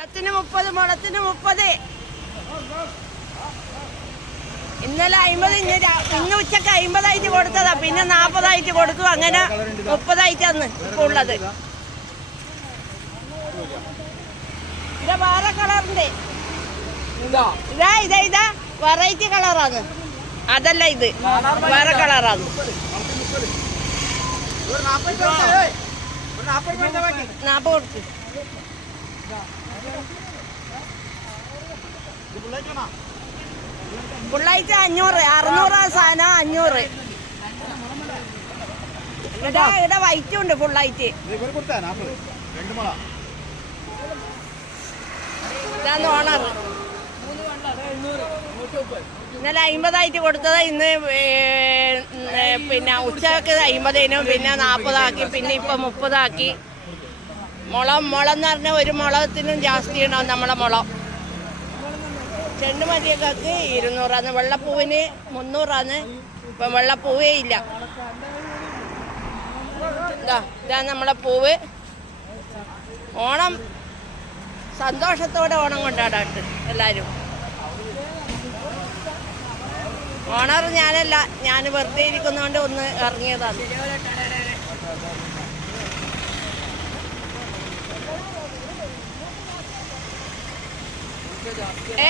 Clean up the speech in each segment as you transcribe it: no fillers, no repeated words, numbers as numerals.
30 മുളത്തിന് 30. ഇന്നലെ 50, ഇന്ന് ഉച്ചക്ക് 50 കൊടുത്തതാ, പിന്നെ 40 കൊടുത്തു, അങ്ങനെ 30 അന്ന് ഇപ്പൊ ഉള്ളത്. ഇതാ വേറെ കളറിന്റെ, ഇതാ വെറൈറ്റി കളറാണ്. അതല്ല, ഇത് വേറെ കളറാണ്. 40 കൊടുത്തു. ഫുള്ളായിട്ട് 500, 600 സാധനം 500. ഇവിടെ വൈറ്റും ഉണ്ട് ഫുള്ളായിട്ട്. ഇതാണ് ഓണർ. ഇന്നലെ 50 കൊടുത്തത്, ഇന്ന് പിന്നെ ഉച്ചക്ക് 50, പിന്നെ 40 പിന്നെ ഇപ്പൊ 30. മുളം എന്ന് പറഞ്ഞാൽ ഒരു മുളത്തിനും ജാസ്തി ഉണ്ടാവും നമ്മളെ മുളം. ചെണ്ടുമല്ലിയൊക്കെ 200, വെള്ളപ്പൂവിന് 300. ഇപ്പം വെള്ളപ്പൂവേ ഇല്ല. ഇതാണ് നമ്മളെ പൂവ്. ഓണം സന്തോഷത്തോടെ ഓണം കൊണ്ടാടട്ട് എല്ലാവരും. ഓണർ ഞാനല്ല, ഞാൻ വെറുതെ ഇരിക്കുന്നതുകൊണ്ട് ഒന്ന് ഇറങ്ങിയതാണ്.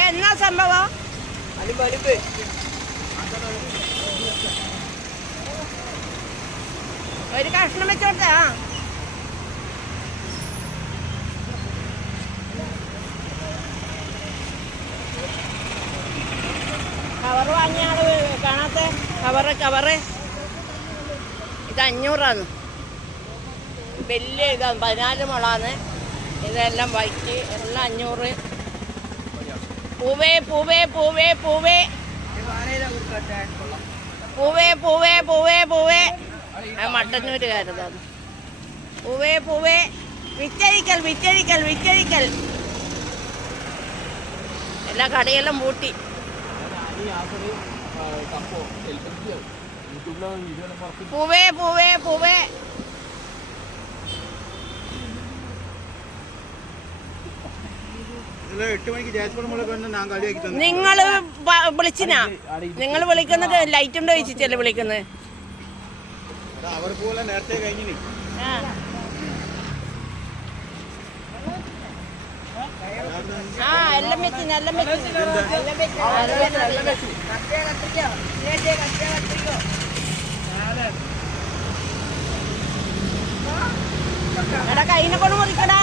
എന്നാ സംഭവം? ഒരു കഷ്ണം വെച്ചോട്ടാ. കവറ് വാങ്ങിയ ആള് കാണാത്ത കവറ് ഇത് 500. വലിയ ഇതാണ്, 14 മുളാണ്. ഇതെല്ലാം വൈറ്റ്, എല്ലാം 500. പൂവേ പൂവേ പൂവേ പൂവേ പൂവേ പൂവേ പൂവേ പൂവേ മട്ടന്നൂരുകാരതാണ്. പൂവേ പൂവേ വിറ്റഴിക്കൽ. എല്ലാ കടയെല്ലാം പൂട്ടി. പൂവേ പൂവേ പൂവേ. നിങ്ങള് വിളിച്ചിനാ? നിങ്ങൾ വിളിക്കുന്നത് ലൈറ്റ് ഉണ്ടോ ചോദിച്ചല്ലേ വിളിക്കുന്നത്? എല്ലാം വെച്ച് എടാ കൈനെ കൊണ്ട് മുറിക്കടാ.